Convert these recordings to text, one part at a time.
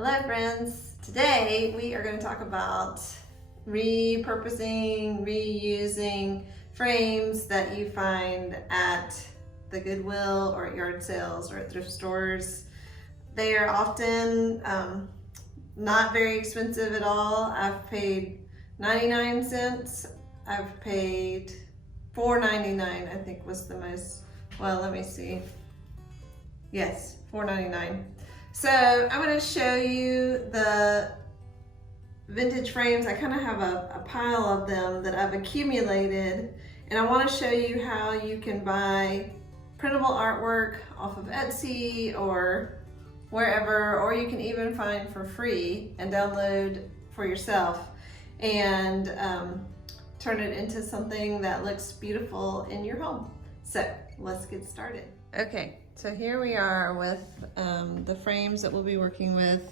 Hello friends, today we are going to talk about repurposing, reusing frames that you find at the Goodwill or at yard sales or at thrift stores. They are often not very expensive at all. I've paid 99 cents. I've paid $4.99, I think was the most, well, let me see. Yes, $4.99. So I'm going to show you the vintage frames. I kind of have a pile of them that I've accumulated, and I want to show you how you can buy printable artwork off of Etsy or wherever, or you can even find for free and download for yourself and turn it into something that looks beautiful in your home. So let's get started. Okay, so here we are with the frames that we'll be working with.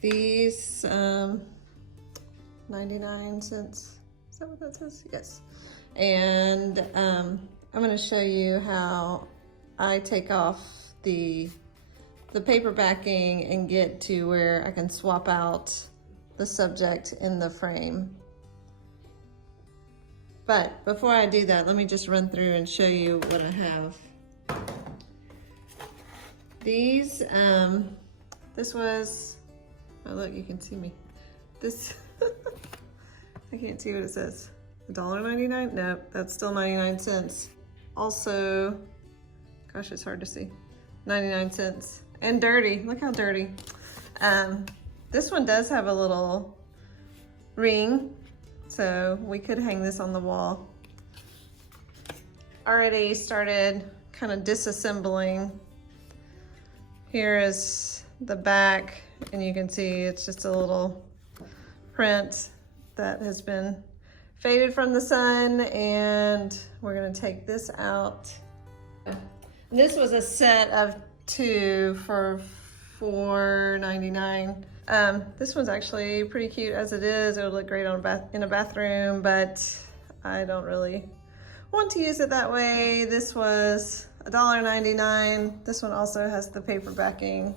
These 99 cents, is that what that says? Yes. And I'm going to show you how I take off the paper backing and get to where I can swap out the subject in the frame. But before I do that, let me just run through and show you what I have. These, this was, oh look, you can see me. This, I can't see what it says. $1.99? No, that's still 99 cents. Also, gosh, it's hard to see. 99 cents. And dirty, look how dirty. This one does have a little ring, so we could hang this on the wall. Already started kind of disassembling. Here is the back, and you can see it's just a little print that has been faded from the sun, and we're gonna take this out. This was a set of 2 for $4.99. This one's actually pretty cute as it is. It would look great on in a bathroom, but I don't really want to use it that way. This was $1.99. This one also has the paper backing,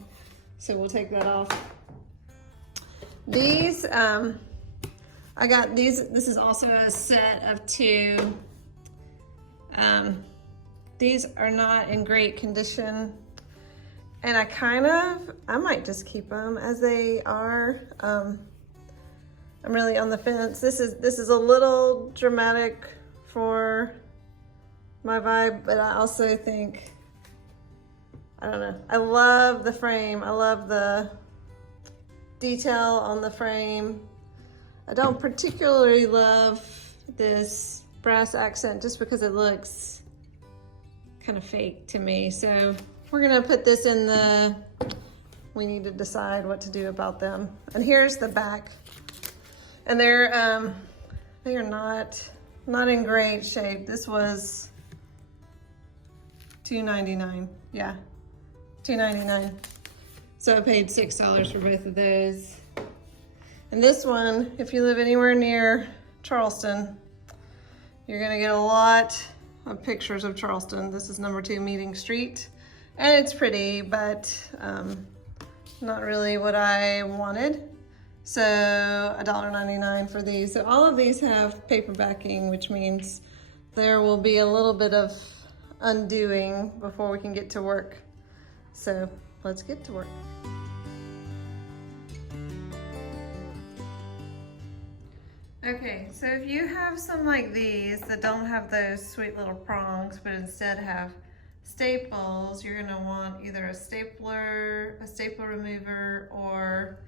so we'll take that off. These, I got these. This is also a set of 2. These are not in great condition, and I might just keep them as they are. I'm really on the fence. This is a little dramatic for my vibe, but I also think, I don't know, I love the frame. I love the detail on the frame. I don't particularly love this brass accent just because it looks kind of fake to me. So we're gonna put this in the, we need to decide what to do about them. And here's the back. And they are not in great shape. This was $2.99. Yeah, $2.99. So I paid $6 for both of those. And this one, if you live anywhere near Charleston, you're gonna get a lot of pictures of Charleston. This is number 2 Meeting Street. And it's pretty, but not really what I wanted. So $1.99 for these. So all of these have paper backing, which means there will be a little bit of undoing before we can get to work. So let's get to work. Okay, so if you have some like these that don't have those sweet little prongs, but instead have staples, you're gonna want either a stapler, a staple remover, or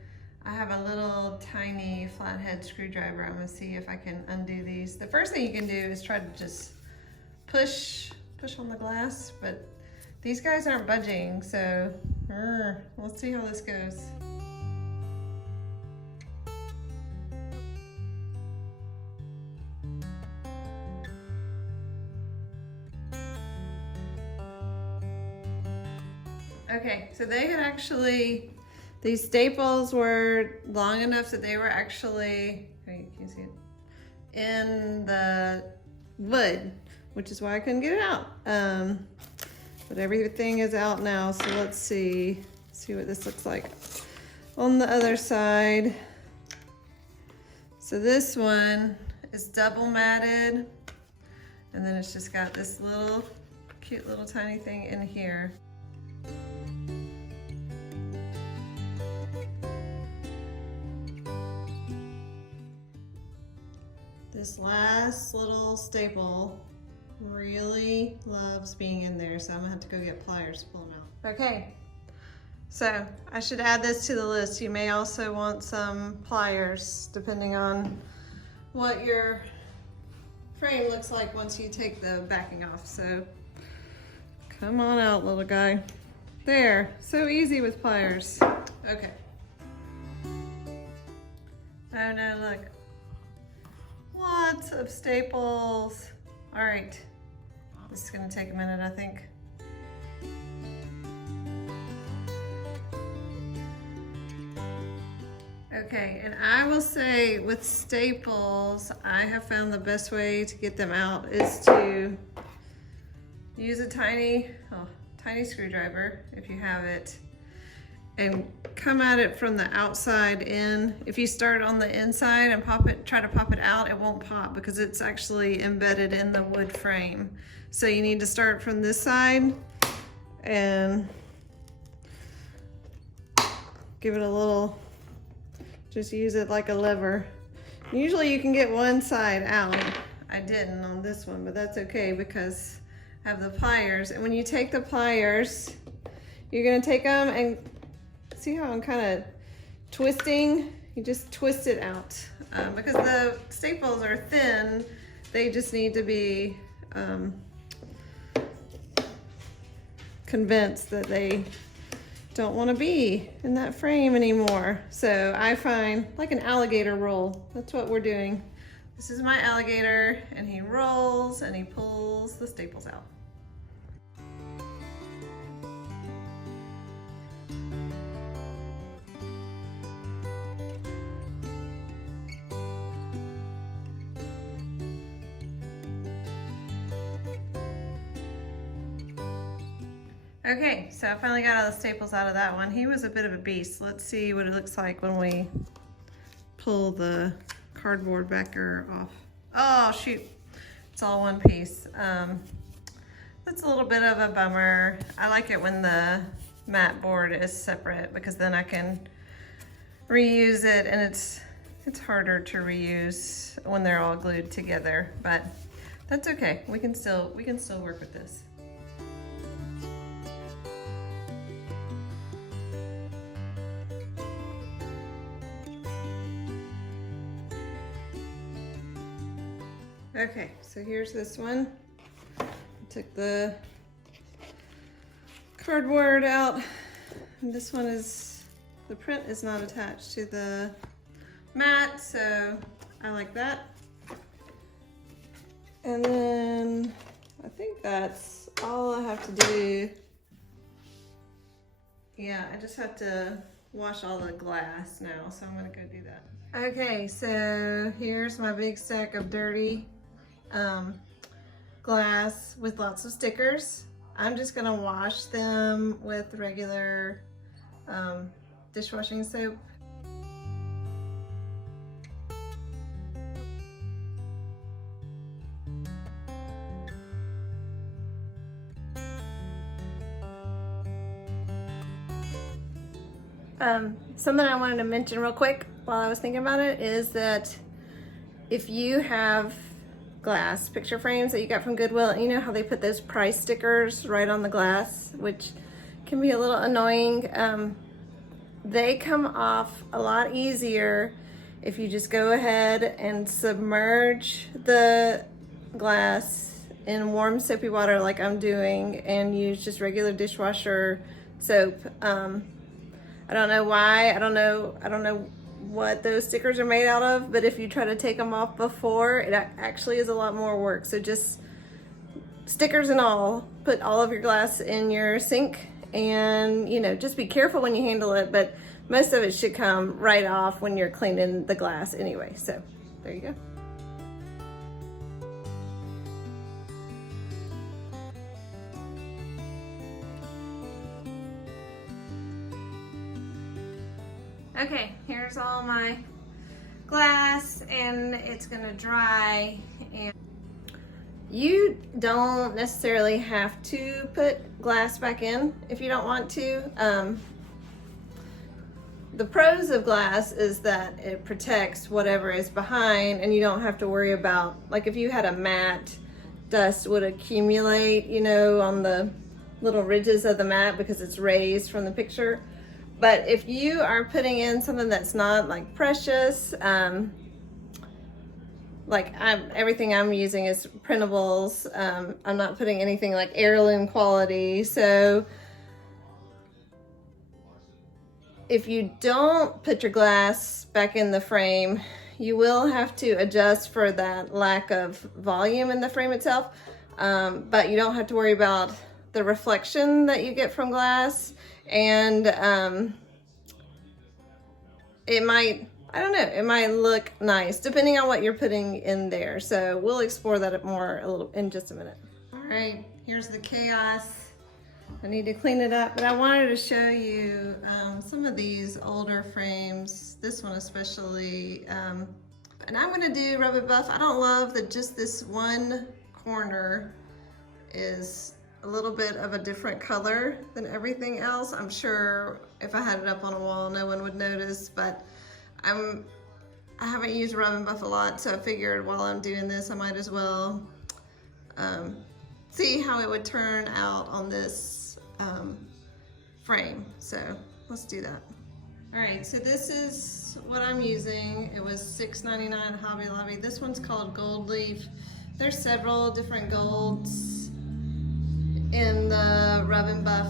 I have a little tiny flathead screwdriver. I'm gonna see if I can undo these. The first thing you can do is try to just push on the glass, but these guys aren't budging, so let's see how this goes. Okay, so they had actually, these staples were long enough that they were actually, can you see it, in the wood, which is why I couldn't get it out. But everything is out now, so let's see what this looks like. on the other side. So this one is double matted, and then it's just got this little cute little tiny thing in here. This last little staple really loves being in there, so I'm gonna have to go get pliers to pull them out. Okay, so I should add this to the list. You may also want some pliers depending on what your frame looks like once you take the backing off. So come on out, little guy. There, so easy with pliers. Okay. Oh no, look. Lots of staples. All right, this is gonna take a minute, I think. Okay, and I will say with staples, I have found the best way to get them out is to use a tiny screwdriver, if you have it, and come at it from the outside in. If you start on the inside and try to pop it out, it won't pop because it's actually embedded in the wood frame. So you need to start from this side and give it a little, just use it like a lever. Usually you can get one side out. I didn't on this one, but that's okay because I have the pliers. And when you take the pliers, you're gonna take them and see how I'm kind of twisting? You just twist it out. Because the staples are thin, they just need to be convinced that they don't want to be in that frame anymore. So I find like an alligator roll. That's what we're doing. This is my alligator, and he rolls and he pulls the staples out. Okay, so I finally got all the staples out of that one. He was a bit of a beast. Let's see what it looks like when we pull the cardboard backer off. Oh shoot, it's all one piece. That's a little bit of a bummer. I like it when the mat board is separate because then I can reuse it, and it's harder to reuse when they're all glued together, but that's okay. We can still work with this. Okay, so here's this one. I took the cardboard out, and this one is, the print is not attached to the mat, so I like that. And then I think that's all I have to do. Yeah, I just have to wash all the glass now, so I'm gonna go do that. Okay, so here's my big stack of dirty glass with lots of stickers. I'm just gonna wash them with regular dishwashing soap. Something I wanted to mention real quick while I was thinking about it is that if you have glass picture frames that you got from Goodwill, you know how they put those price stickers right on the glass, which can be a little annoying. They come off a lot easier if you just go ahead and submerge the glass in warm soapy water like I'm doing, and use just regular dishwasher soap. I don't know why, I don't know what those stickers are made out of, but if you try to take them off before, it actually is a lot more work. So just stickers and all, put all of your glass in your sink, and just be careful when you handle it, but most of it should come right off when you're cleaning the glass anyway. So there you go. Okay, here's all my glass, and it's gonna dry. And you don't necessarily have to put glass back in if you don't want to. The pros of glass is that it protects whatever is behind, and you don't have to worry about, like if you had a mat, dust would accumulate, you know, on the little ridges of the mat because it's raised from the picture. But if you are putting in something that's not like precious, everything I'm using is printables. I'm not putting anything like heirloom quality. So if you don't put your glass back in the frame, you will have to adjust for that lack of volume in the frame itself. But you don't have to worry about the reflection that you get from glass. And it might, I don't know, it might look nice depending on what you're putting in there. So we'll explore that more a little in just a minute. All right, here's the chaos. I need to clean it up, but I wanted to show you some of these older frames, this one especially. And I'm gonna do rub and buff. I don't love that just this one corner is a little bit of a different color than everything else. I'm sure if I had it up on a wall, no one would notice, but I haven't used rub and buff a lot, so I figured while I'm doing this, I might as well see how it would turn out on this frame. So let's do that. All right, so this is what I'm using. It was $6.99 Hobby Lobby. This one's called Gold Leaf. There's several different golds in the rub and buff,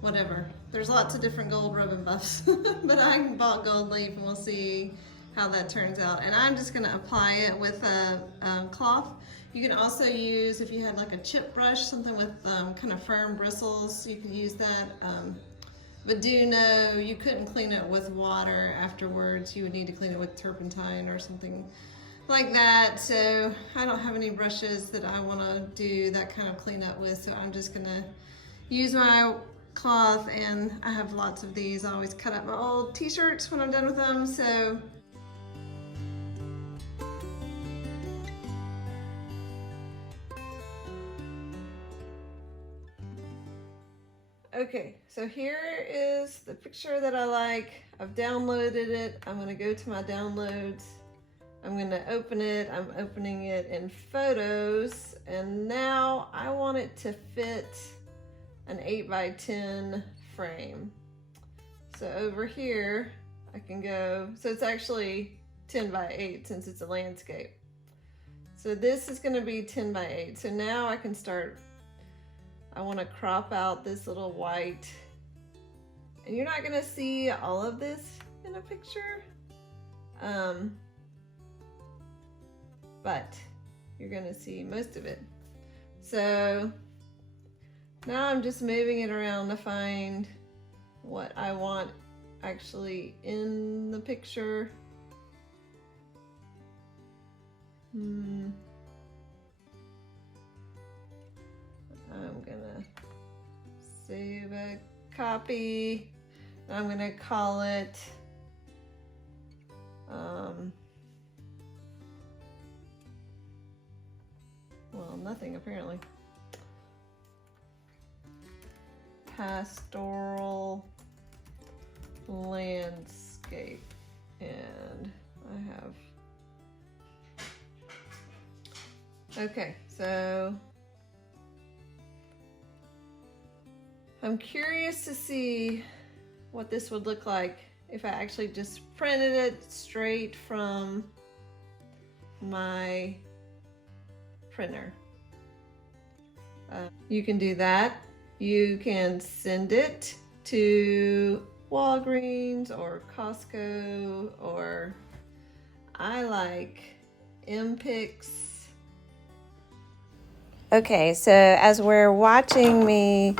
whatever. There's lots of different gold rub and buffs, but I bought Gold Leaf, and we'll see how that turns out. And I'm just gonna apply it with a cloth. You can also use, if you had like a chip brush, something with kind of firm bristles, you can use that. But do know you couldn't clean it with water afterwards. You would need to clean it with turpentine or something like that. So I don't have any brushes that I want to do that kind of cleanup with, so I'm just gonna use my cloth, and I have lots of these. I always cut up my old t-shirts when I'm done with them. So okay, so here is the picture that I like. I've downloaded it. I'm gonna go to my downloads. I'm gonna open it. I'm opening it in photos, and now I want it to fit an 8x10 frame. So over here, I can go, so it's actually 10x8 since it's a landscape. So this is gonna be 10x8. So now I can start, I wanna crop out this little white, and you're not gonna see all of this in a picture, but you're gonna see most of it. So now I'm just moving it around to find what I want actually in the picture. I'm gonna save a copy. I'm gonna call it well, nothing apparently. Pastoral landscape, and I have, okay, so I'm curious to see what this would look like if I actually just printed it straight from my printer. You can do that. You can send it to Walgreens or Costco, or I like MPix. Okay, so as we're watching me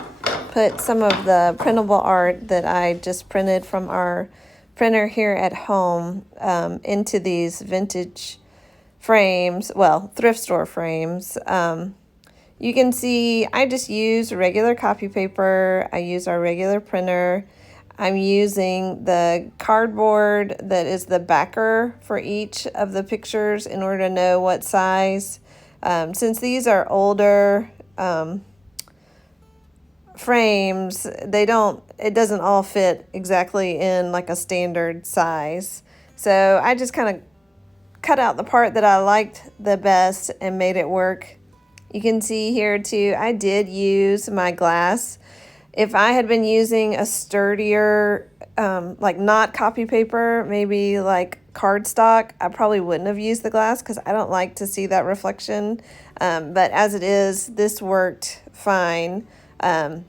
put some of the printable art that I just printed from our printer here at home into these vintage frames, well, thrift store frames, you can see I just use regular copy paper. I use our regular printer. I'm using the cardboard that is the backer for each of the pictures in order to know what size. Since these are older frames, it doesn't all fit exactly in like a standard size. So I just kind of cut out the part that I liked the best and made it work. You can see here too, I did use my glass. If I had been using a sturdier, like not copy paper, maybe like cardstock, I probably wouldn't have used the glass because I don't like to see that reflection. But as it is, this worked fine. And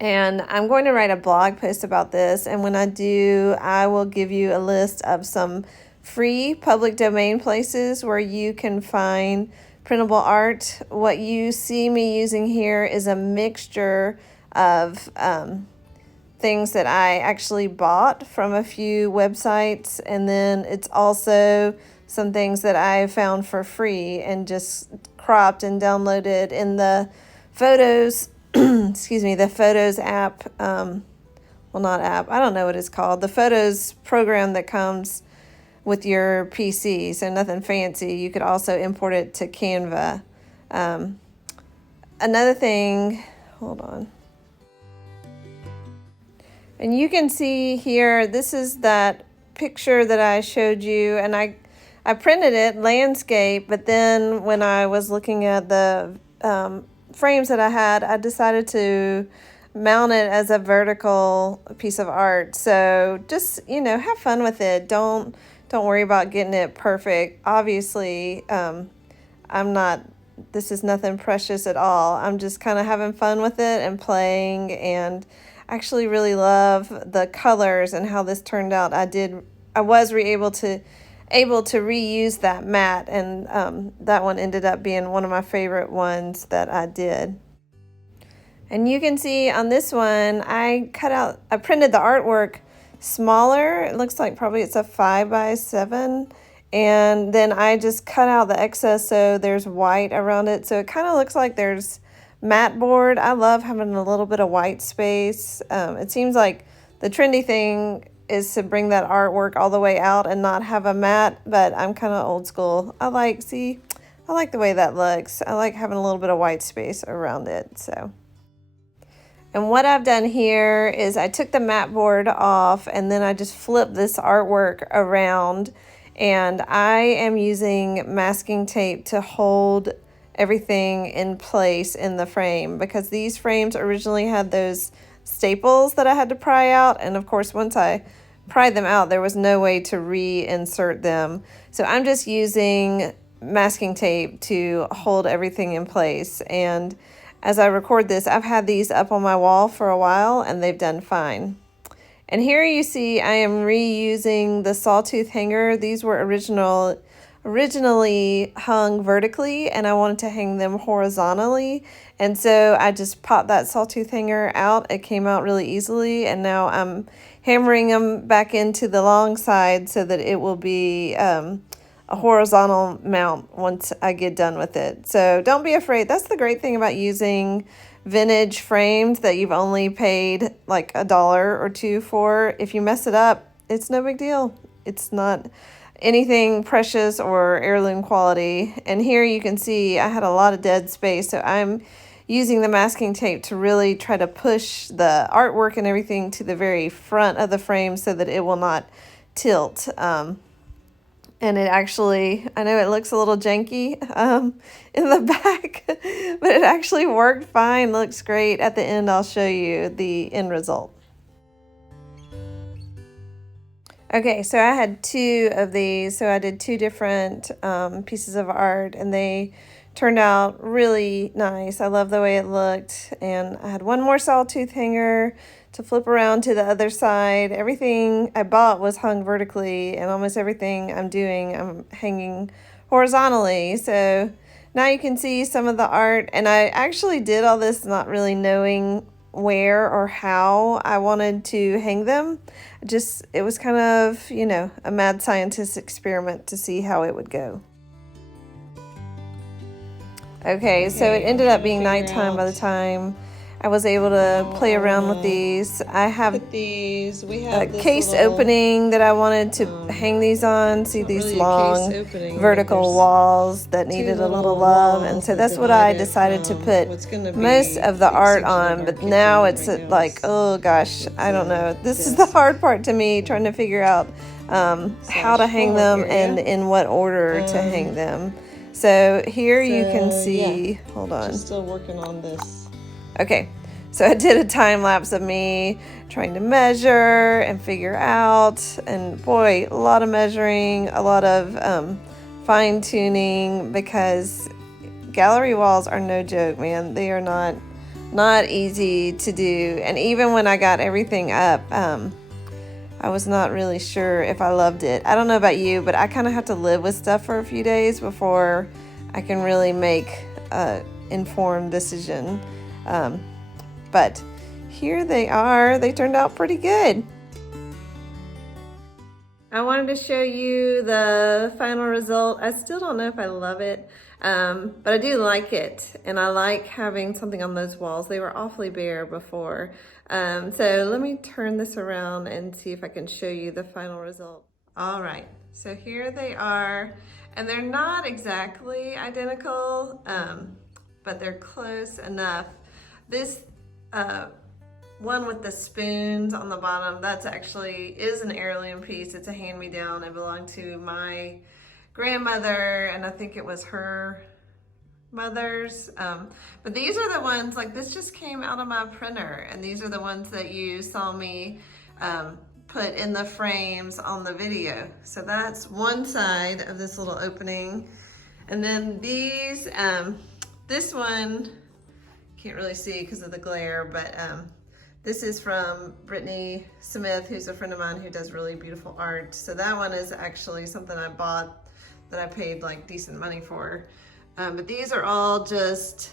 I'm going to write a blog post about this. And when I do, I will give you a list of some free public domain places where you can find printable art. What you see me using here is a mixture of things that I actually bought from a few websites, and then it's also some things that I found for free and just cropped and downloaded in the Photos excuse me, the Photos app, well, not app, I don't know what it's called, the Photos program that comes with your PC, so nothing fancy. You could also import it to Canva. Another thing, hold on. And you can see here, this is that picture that I showed you, and I printed it landscape, but then when I was looking at the frames that I had, I decided to mount it as a vertical piece of art. So just, have fun with it. Don't worry about getting it perfect. Obviously, this is nothing precious at all. I'm just kind of having fun with it and playing, and actually really love the colors and how this turned out. I was able to reuse that mat, and that one ended up being one of my favorite ones that I did. And you can see on this one, I printed the artwork smaller. It looks like probably it's a 5x7, and then I just cut out the excess so there's white around it, so it kind of looks like there's mat board. I love having a little bit of white space. It seems like the trendy thing is to bring that artwork all the way out and not have a mat, but I'm kind of old school. I like the way that looks. I like having a little bit of white space around it. So, and what I've done here is I took the mat board off, and then I just flipped this artwork around, and I am using masking tape to hold everything in place in the frame, because these frames originally had those staples that I had to pry out, and of course once I pried them out there was no way to reinsert them. So I'm just using masking tape to hold everything in place, and as I record this, I've had these up on my wall for a while and they've done fine. And here you see I am reusing the sawtooth hanger. These were originally hung vertically, and I wanted to hang them horizontally, and so I just popped that sawtooth hanger out. It came out really easily, and now I'm hammering them back into the long side so that it will be a horizontal mount once I get done with it. So don't be afraid. That's the great thing about using vintage frames that you've only paid like $1 or $2 for. If you mess it up, it's no big deal. It's not anything precious or heirloom quality. And here you can see I had a lot of dead space, so I'm using the masking tape to really try to push the artwork and everything to the very front of the frame so that it will not tilt. And it actually, I know it looks a little janky in the back, but it actually worked fine. Looks great. At the end, I'll show you the end result. Okay, so I had 2 of these, so I did 2 different pieces of art, and they turned out really nice. I love the way it looked, and I had one more sawtooth hanger to flip around to the other side. Everything I bought was hung vertically, and almost everything I'm hanging horizontally. So now you can see some of the art, and I actually did all this not really knowing where or how I wanted to hang them. It was kind of, a mad scientist experiment to see how it would go. Okay, so it ended up being nighttime by the time I was able to play around with these. I have these. We have a case opening that I wanted to hang these on. See these really long vertical walls that needed a little love, and so that's what I decided to put most of the art on. But now it's like, oh gosh, I don't know. This is the hard part to me, trying to figure out how to hang them and in what order to hang them. So here you can see, hold on. Just still working on this. Okay, so I did a time lapse of me trying to measure and figure out, and boy, a lot of measuring, a lot of fine tuning, because gallery walls are no joke, man. They are not easy to do, and even when I got everything up, I was not really sure if I loved it. I don't know about you, but I kind of have to live with stuff for a few days before I can really make an informed decision. But here they are. They turned out pretty good. I wanted to show you the final result. I still don't know if I love it, but I do like it. And I like having something on those walls. They were awfully bare before. So let me turn this around and see if I can show you the final result. All right, so here they are. And they're not exactly identical, but they're close enough. This one with the spoons on the bottom, that's actually is an heirloom piece. It's a hand-me-down. It belonged to my grandmother, and I think it was her mother's. But these are the ones, like this just came out of my printer, and these are the ones that you saw me put in the frames on the video. So that's one side of this little opening. And then these, this one, can't really see because of the glare, but this is from Brittany Smith, who's a friend of mine who does really beautiful art. So that one is actually something I bought that I paid like decent money for. But these are all just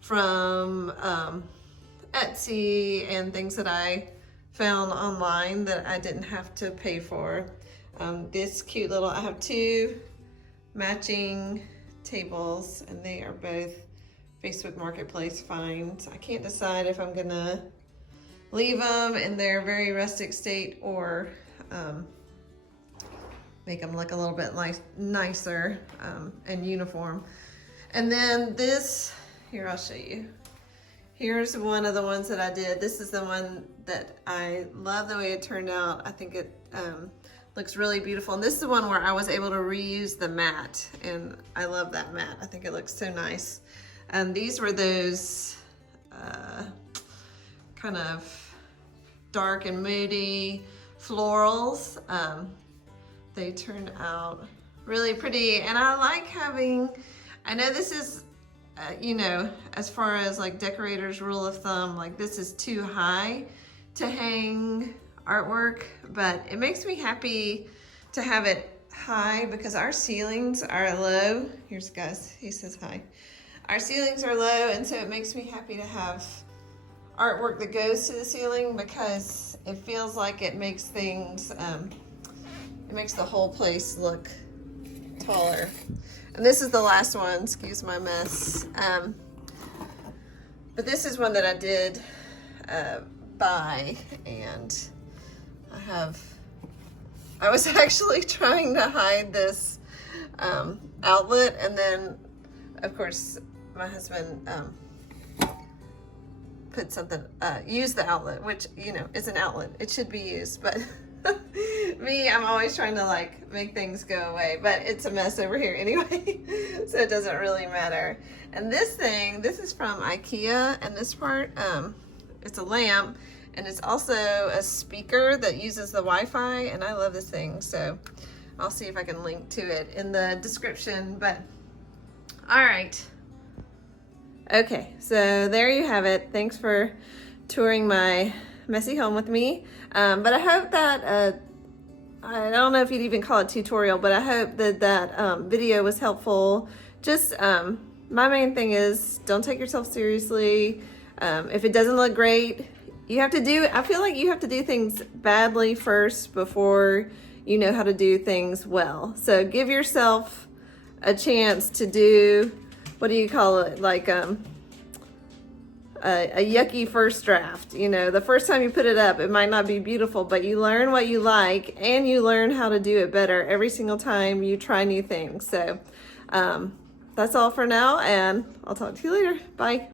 from Etsy and things that I found online that I didn't have to pay for. This cute little, I have two matching tables, and they are both Facebook Marketplace finds. I can't decide if I'm gonna leave them in their very rustic state or make them look a little bit nicer and uniform. And then this, here, I'll show you. Here's one of the ones that I did. This is the one that I love the way it turned out. I think it looks really beautiful. And this is the one where I was able to reuse the mat, and I love that mat. I think it looks so nice. And these were those kind of dark and moody florals. They turned out really pretty, and I like having, I know this is, you know, as far as like decorators' rule of thumb, like this is too high to hang artwork, but it makes me happy to have it high because our ceilings are low. Here's Gus, he says hi. Our ceilings are low, and so it makes me happy to have artwork that goes to the ceiling because it feels like it makes things, it makes the whole place look taller. And this is the last one, excuse my mess. But this is one that I did buy, and I was actually trying to hide this outlet, and then of course my husband put something, used the outlet, which, you know, is an outlet. It should be used, but me, I'm always trying to like make things go away, but it's a mess over here anyway, so it doesn't really matter. And this thing, this is from IKEA, and this part, it's a lamp, and it's also a speaker that uses the Wi-Fi, and I love this thing, so I'll see if I can link to it in the description. But all right, okay, so there you have it. Thanks for touring my messy home with me. But I hope that, I don't know if you'd even call it tutorial, but I hope that that video was helpful. Just, my main thing is don't take yourself seriously. If it doesn't look great, you have to do, I feel like you have to do things badly first before you know how to do things well. So give yourself a chance to do, what do you call it? Like, a yucky first draft. You know, the first time you put it up, it might not be beautiful, but you learn what you like and you learn how to do it better every single time you try new things. So that's all for now, and I'll talk to you later. Bye.